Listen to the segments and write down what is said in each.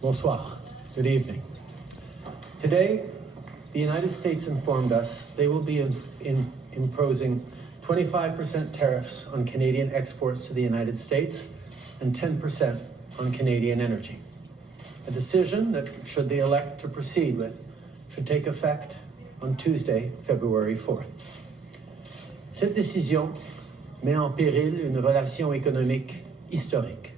Bonsoir. Good evening. Today, the United States informed us they will be imposing 25% tariffs on Canadian exports to the United States and 10% on Canadian energy. A decision that, should they elect to proceed with, should take effect on Tuesday, February 4th. Cette décision met en péril une relation économique historique.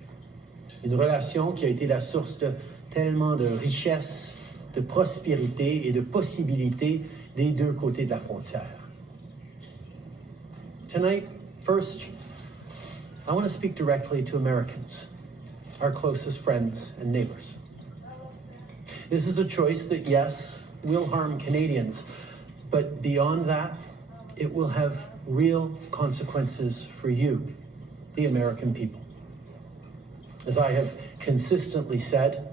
Une relation qui a été la source de tellement de richesse, de prospérité et de possibilités des deux côtés de la frontière. Tonight, first, I want to speak directly to Americans, our closest friends and neighbors. This is a choice that, yes, will harm Canadians, but beyond that, it will have real consequences for you, the American people. As I have consistently said,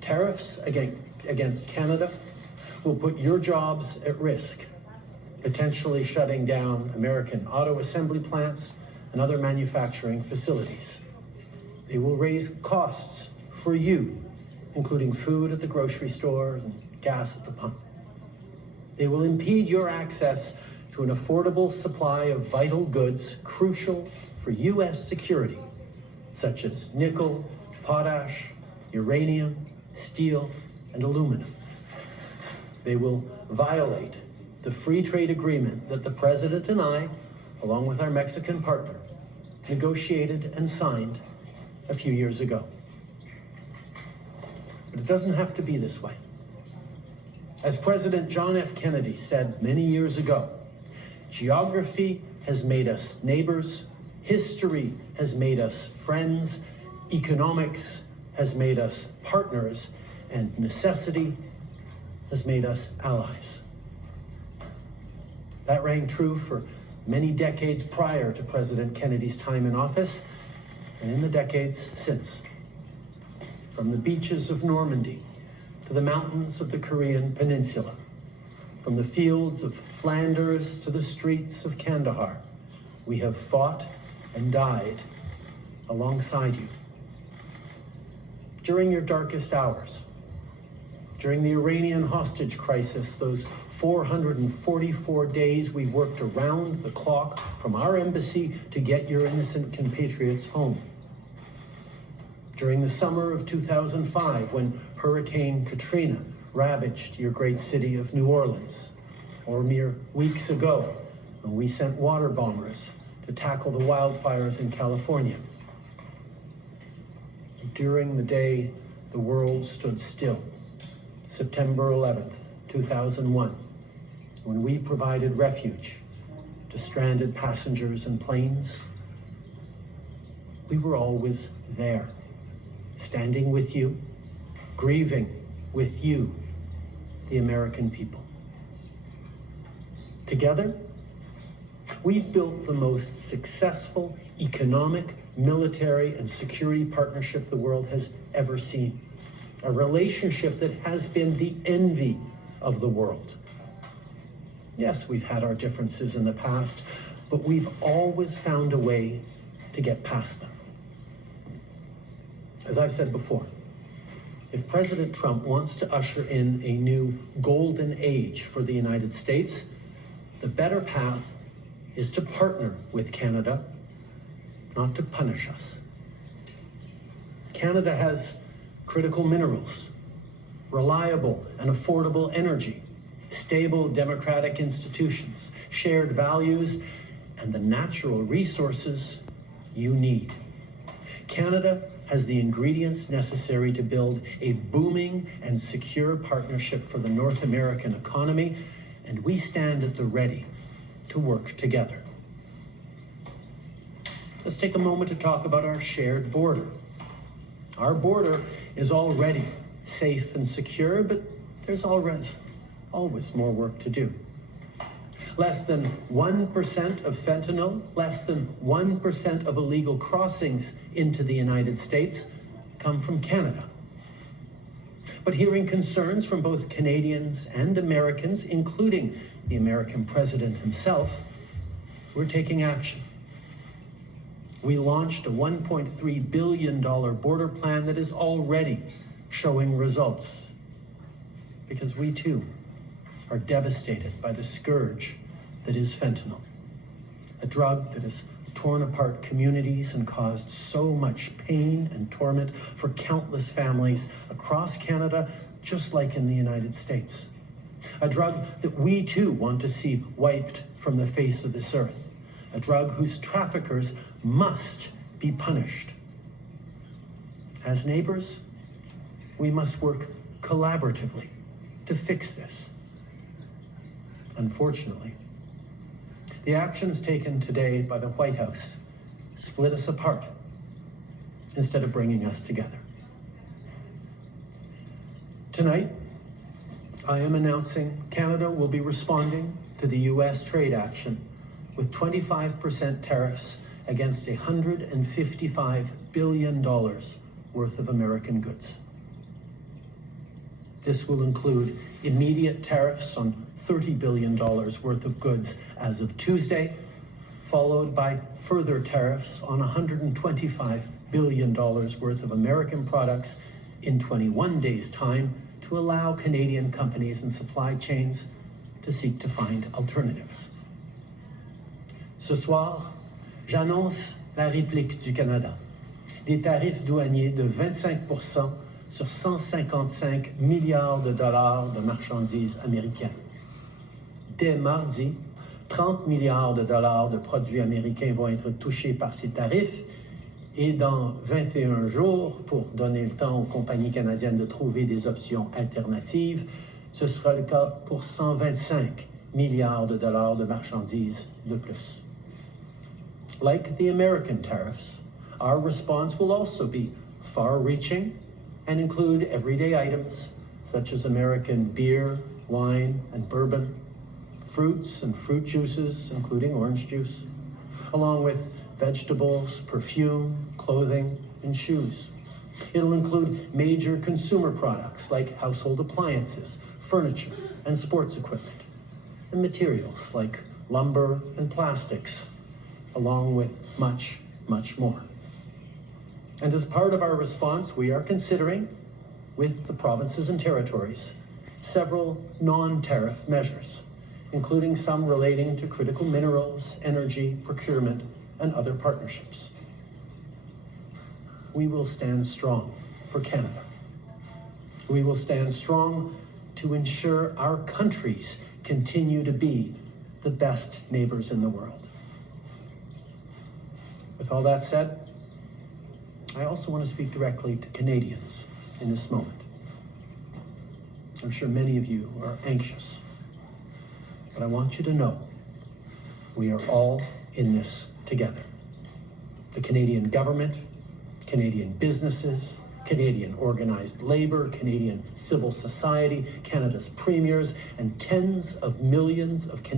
tariffs against Canada will put your jobs at risk, potentially shutting down American auto assembly plants and other manufacturing facilities. They will raise costs for you, including food at the grocery stores and gas at the pump. They will impede your access to an affordable supply of vital goods crucial for U.S. security, such as nickel, potash, uranium, steel, and aluminum. They will violate the free trade agreement that the President and I, along with our Mexican partner, negotiated and signed a few years ago. But it doesn't have to be this way. As President John F. Kennedy said many years ago, geography has made us neighbors, history has made us friends, economics has made us partners, and necessity has made us allies. That rang true for many decades prior to President Kennedy's time in office and in the decades since. From the beaches of Normandy to the mountains of the Korean Peninsula, from the fields of Flanders to the streets of Kandahar, we have fought and died alongside you. During your darkest hours, during the Iranian hostage crisis, those 444 days we worked around the clock from our embassy to get your innocent compatriots home. During the summer of 2005, when Hurricane Katrina ravaged your great city of New Orleans, or mere weeks ago when we sent water bombers to tackle the wildfires in California. During the day the world stood still, September 11th, 2001, when we provided refuge to stranded passengers and planes, we were always there, standing with you, grieving with you, the American people. Together, we've built the most successful economic, military, and security partnership the world has ever seen. A relationship that has been the envy of the world. Yes, we've had our differences in the past, but we've always found a way to get past them. As I've said before, if President Trump wants to usher in a new golden age for the United States, the better path is to partner with Canada, not to punish us. Canada has critical minerals, reliable and affordable energy, stable democratic institutions, shared values, and the natural resources you need. Canada has the ingredients necessary to build a booming and secure partnership for the North American economy, and we stand at the ready to work together. Let's take a moment to talk about our shared border. Our border is already safe and secure, but there's always more work to do. Less than 1% of fentanyl, less than 1% of illegal crossings into the United States come from Canada. But hearing concerns from both Canadians and Americans, including the American president himself, we're taking action. We launched a $1.3 billion border plan that is already showing results, because we too are devastated by the scourge that is fentanyl, a drug that has torn apart communities and caused so much pain and torment for countless families across Canada, just like in the United States. A drug that we too want to see wiped from the face of this earth. A drug whose traffickers must be punished. As neighbors, we must work collaboratively to fix this. Unfortunately, the actions taken today by the White House split us apart instead of bringing us together. Tonight, I am announcing Canada will be responding to the U.S. trade action with 25% tariffs against $155 billion worth of American goods. This will include immediate tariffs on $30 billion worth of goods as of Tuesday, followed by further tariffs on $125 billion worth of American products in 21 days' time to allow Canadian companies and supply chains to seek to find alternatives. Ce soir, j'annonce la réplique du Canada. Des tarifs douaniers de 25% sur 155 milliards de dollars de marchandises américaines. Dès mardi, 30 milliards de dollars de produits américains vont être touchés par ces tarifs et dans 21 jours, pour donner le temps aux compagnies canadiennes de trouver des options alternatives, ce sera le cas pour 125 milliards de dollars de marchandises de plus. Like the American tariffs, our response will also be far-reaching and include everyday items such as American beer, wine, and bourbon, fruits and fruit juices, including orange juice, along with vegetables, perfume, clothing, and shoes. It'll include major consumer products like household appliances, furniture, and sports equipment, and materials like lumber and plastics, along with much, much more. And as part of our response, we are considering, with the provinces and territories, several non-tariff measures, including some relating to critical minerals, energy, procurement, and other partnerships. We will stand strong for Canada. We will stand strong to ensure our countries continue to be the best neighbors in the world. With all that said, I also want to speak directly to Canadians in this moment. I'm sure many of you are anxious, but I want you to know we are all in this together. The Canadian government, Canadian businesses, Canadian organized labor, Canadian civil society, Canada's premiers, and tens of millions of Canadians